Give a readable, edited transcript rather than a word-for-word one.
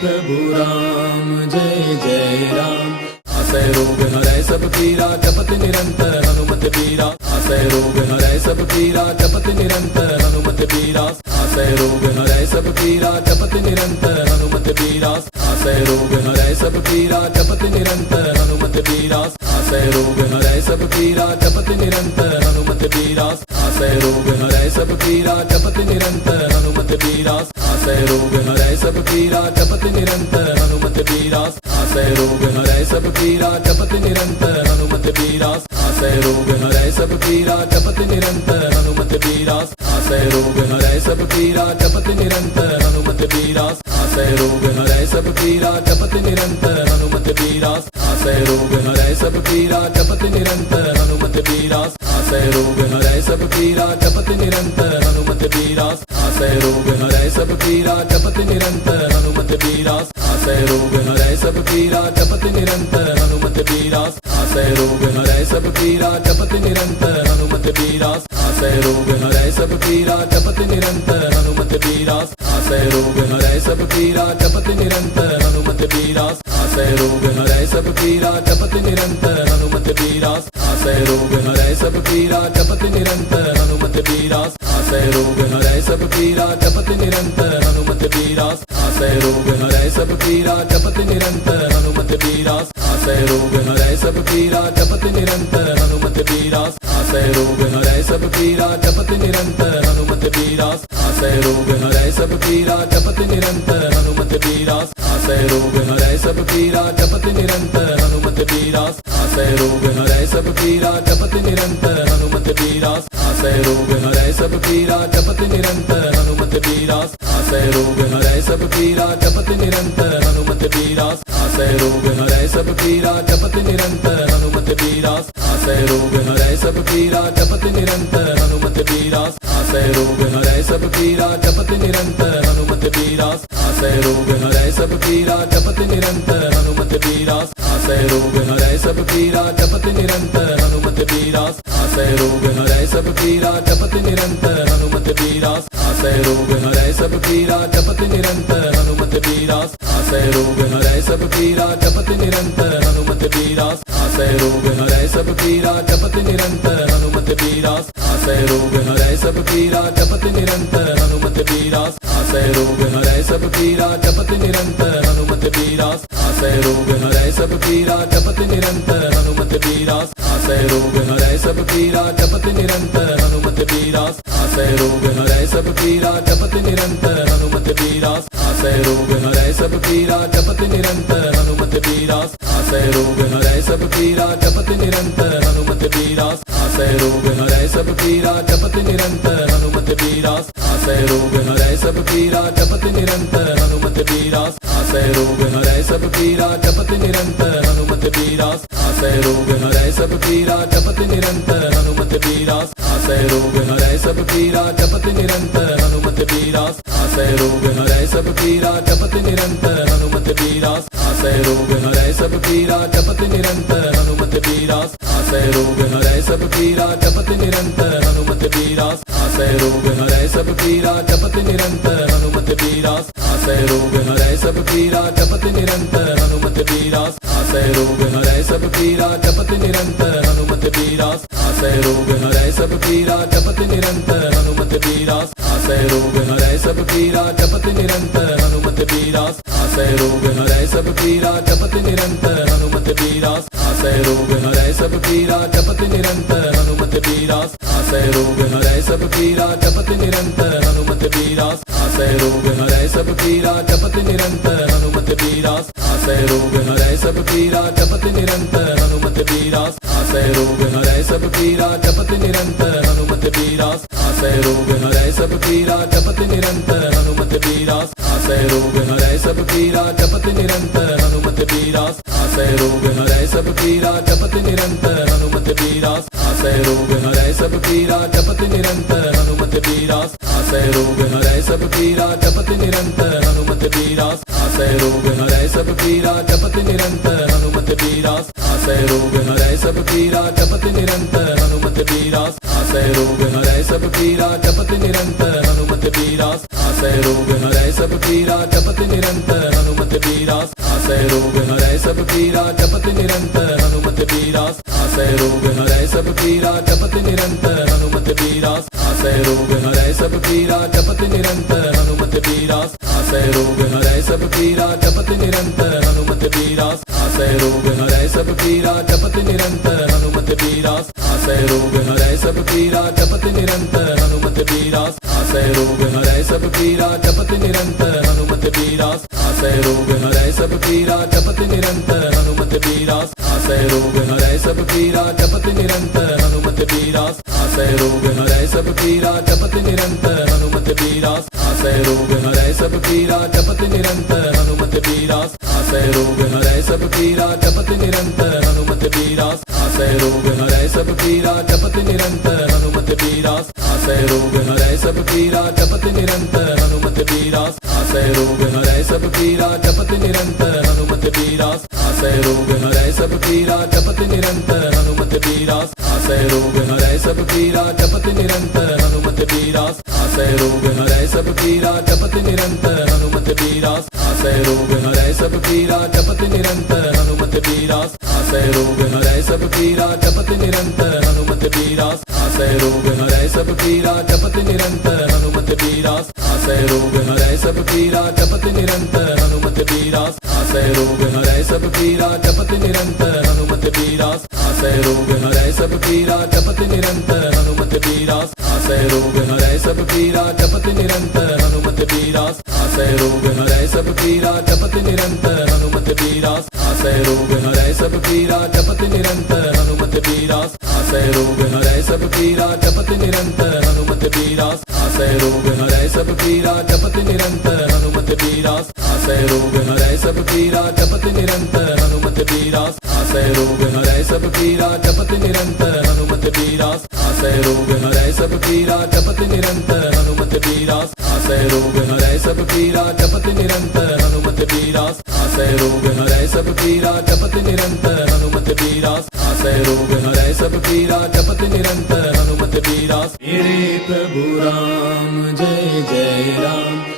प्रभु राम जय जय राम। आसय रोग हरै सब पीरा जपत निरंतर हनुमत पीरा। आसय रोग हरै सब पीरा जपत निरंतर हनुमत पीरा। आसय रोग हरै सब पीरा जपत निरंतर हनुमत पीरा। आसय रोग हरै सब पीरा जपत निरंतर हनुमत पीरा। आसय रोग हरै सब पीरा जपत निरंतर हनुमत पीरा। आसय रोग हरै सब पीरा जपत निरंतर हनुमत पीरा। आसय रोग हरै सब पीरा जपत निरंतर हनुमत पीरा। आसय रोग हरै सब पीरा जपत निरंतर हनुमत पीरा। आसय रोग हरै सब पीरा जपत निरंतर हनुमत पीरा। आसय रोग हरै सब पीरा जपत निरंतर हनुमत पीरा। आसय रोग हरै सब पीरा जपत निरंतर हनुमत पीरा। आसय रोग हरै सब पीरा जपत निरंतर हनुमत पीरा। आसय रोग हरै सब पीरा जपत निरंतर हनुमत पीरा। आसय रोग हरै सब पीरा जपत निरंतर हनुमत पीरा। आसय रोग हरै सब पीरा जपत निरंतर हनुमत पीरा। आसय रोग हरै सब पीरा जपत निरंतर हनुमत पीरा। आसय रोग हरै सब पीरा जपत निरंतर हनुमत पीरा। आसय रोग हरै सब पीरा जपत निरंतर हनुमत पीरा। आसय रोग हरै सब पीरा जपत निरंतर हनुमत पीरा। आसय रोग हरै सब पीरा जपत निरंतर हनुमत पीरा। आसय रोग हरै सब पीरा जपत निरंतर हनुमत पीरा। आसय रोग हरै सब पीरा जपत निरंतर हनुमत पीरा। आसय रोग हरै सब पीरा जपत निरंतर हनुमत पीरा। आसय रोग हरै सब पीरा जपत निरंतर हनुमत पीरा। आसय रोग हरै सब पीरा जपत निरंतर हनुमत पीरा। आसय रोग हरै सब पीरा जपत निरंतर हनुमत पीरा। आसय रोग हरै सब पीरा जपत निरंतर हनुमत पीरा। आसय रोग हरै सब पीरा जपत निरंतर हनुमत पीरा। आसय रोग हरै सब पीरा जपत निरंतर हनुमत पीरा। आसय रोग हरै सब पीरा जपत निरंतर हनुमत पीरा। आसय रोग हरै सब पीरा जपत निरंतर हनुमत पीरा। आसय रोग हरै सब पीरा जपत निरंतर हनुमत पीरा। आसय रोग हरै सब पीरा जपत निरंतर हनुमत पीरा। आसय रोग हरै सब पीरा जपत निरंतर हनुमत पीरा। आसय रोग हरै सब पीरा जपत निरंतर हनुमत पीरा। आसय रोग हरै सब पीरा जपत निरंतर हनुमत पीरा। आसय रोग हरै सब पीरा जपत निरंतर हनुमत पीरा। आसय रोग हरै सब पीरा जपत निरंतर हनुमत पीरा। आसय रोग हरै सब पीरा जपत निरंतर हनुमत पीरा। आसय रोग हरै सब पीरा जपत निरंतर हनुमत पीरा। आसय रोग हरै सब पीरा जपत निरंतर हनुमत पीरा। आसय रोग हरै सब पीरा जपत निरंतर हनुमत पीरा। आसय रोग हरै सब पीरा जपत निरंतर हनुमत पीरा। आसय रोग हरै सब पीरा जपत निरंतर हनुमत पीरा। आसय रोग हरै सब पीरा जपत निरंतर हनुमत पीरा। आसय रोग हरै सब पीरा जपत निरंतर हनुमत पीरा। आसय रोग हरै सब पीरा जपत निरंतर हनुमत पीरा। आसय रोग हरै सब पीरा जपत निरंतर हनुमत पीरा। आसय रोग हरै सब पीरा जपत निरंतर हनुमत पीरा। आसय रोग हरै सब पीरा जपत निरंतर हनुमत पीरा। आसय रोग हरै सब पीरा जपत निरंतर हनुमत पीरा। आसय रोग हरै सब पीरा जपत निरंतर हनुमत पीरा। आसय रोग हरै सब पीरा जपत निरंतर हनुमत पीरा। आसय रोग हरै सब पीरा जपत निरंतर हनुमत पीरा। आसय रोग हरै सब पीरा जपत निरंतर हनुमत पीरा। आसय रोग हरै सब पीरा जपत निरंतर हनुमत पीरा। आसय रोग हरै सब पीरा जपत निरंतर हनुमत पीरा। आसय रोग हरै सब पीरा जपत निरंतर हनुमत पीरा। आसय रोग हरै सब पीरा जपत निरंतर हनुमत पीरा। आसय रोग हरै सब पीरा जपत निरंतर हनुमत पीरा। आसय रोग हरै सब पीरा जपत निरंतर हनुमत पीरा। आसय रोग हरै सब पीरा जपत निरंतर हनुमत पीरा। आसय रोग हरै सब पीरा जपत निरंतर हनुमत पीरा। आसय रोग हरै सब पीरा जपत निरंतर हनुमत पीरा। आसय रोग हरै सब पीरा जपत निरंतर हनुमत पीरा। आसय रोग हरै सब पीरा जपत निरंतर हनुमत पीरा। आसय रोग हरै सब पीरा जपत निरंतर हनुमत पीरा। आसय रोग हरै सब पीरा जपत निरंतर हनुमत पीरा। आसय रोग हरै सब पीरा जपत निरंतर हनुमत पीरा। आसय रोग हरै सब पीरा जपत निरंतर हनुमत पीरा। आसय रोग हरै सब पीरा जपत निरंतर हनुमत पीरा। आसय रोग हरै सब पीरा जपत निरंतर हनुमत पीरा। आसय रोग हरै सब पीरा जपत निरंतर हनुमत नासै रोग हरै सब पीरा जपत निरंतर हनुमत बीरा नासै रोग हरै सब पीरा जपत निरंतर हनुमत बीरा नासै रोग हरै सब पीरा जपत निरंतर हनुमत बीरा नासै रोग हरै सब पीरा जपत निरंतर हनुमत बीरा नासै रोग हरै सब पीरा जपत निरंतर हनुमत बीरा नासै रोग हरै सब पीरा जपत निरंतर हनुमत बीरा नासै रोग हरै सब पीरा जपत निरंतर हनुमत बीरा नासै रोग हरै सब पीरा जपत निरंतर हनुमत बीरा नासै रोग हरै सब पीरा जपत निरंतर हनुमत बीरा नासै रोग हरै सब पीरा जपत निरंतर हनुमत बीरा नासै रोग हरै सब पीरा जपत निरंतर हनुमत बीरा नासै रोग हरै सब पीरा जपत निरंतर हनुमत बीरा नासै रोग हरै सब पीरा जपत निरंतर हनुमत बीरा नासै रोग हरै सब पीरा जपत निरंतर हनुमत बीरा नासै रोग हरै सब पीरा जपत निरंतर हनुमत बीरा नासै रोग हरै सब पीरा जपत निरंतर हनुमत बीरा नासै रोग हरै सब पीरा जपत निरंतर हनुमत बीरा नासै रोग हरै सब पीरा जपत निरंतर हनुमत बीरा नासै रोग हरै सब पीरा जपत निरंतर हनुमत बीरा नासै रोग हरै सब पीरा जपत निरंतर हनुमत बीरा नासै रोग हरै सब पीरा जपत निरंतर हनुमत बीरा नासै रोग हरै सब पीरा जपत निरंतर हनुमत बीरा नासै रोग हरै सब पीरा जपत निरंतर हनुमत बीरा नासै रोग हरै सब पीरा जपत निरंतर हनुमत बीरा नासै रोग हरै सब पीरा जपत निरंतर हनुमत बीरा नासै रोग हरै सब पीरा जपत निरंतर हनुमत बीरा नासै रोग हरै सब पीरा जपत निरंतर हनुमत बीरा नासै रोग हरै सब पीरा जपत निरंतर हनुमत बीरा नासै रोग हरै सब पीरा जपत निरंतर हनुमत बीरा नासै रोग हरै सब पीरा जपत निरंतर हनुमत बीरा नासै रोग हरै सब पीरा जपत निरंतर हनुमत बीरा नासै रोग हरै सब पीरा जपत निरंतर हनुमत बीरा नासै रोग हरै सब पीरा जपत निरंतर हनुमत बीरा नासै रोग हरै सब पीरा जपत निरंतर हनुमत बीरा नासै रोग हरै सब पीरा जपत निरंतर हनुमत बीरा। मेरे प्रभु राम जय जय राम।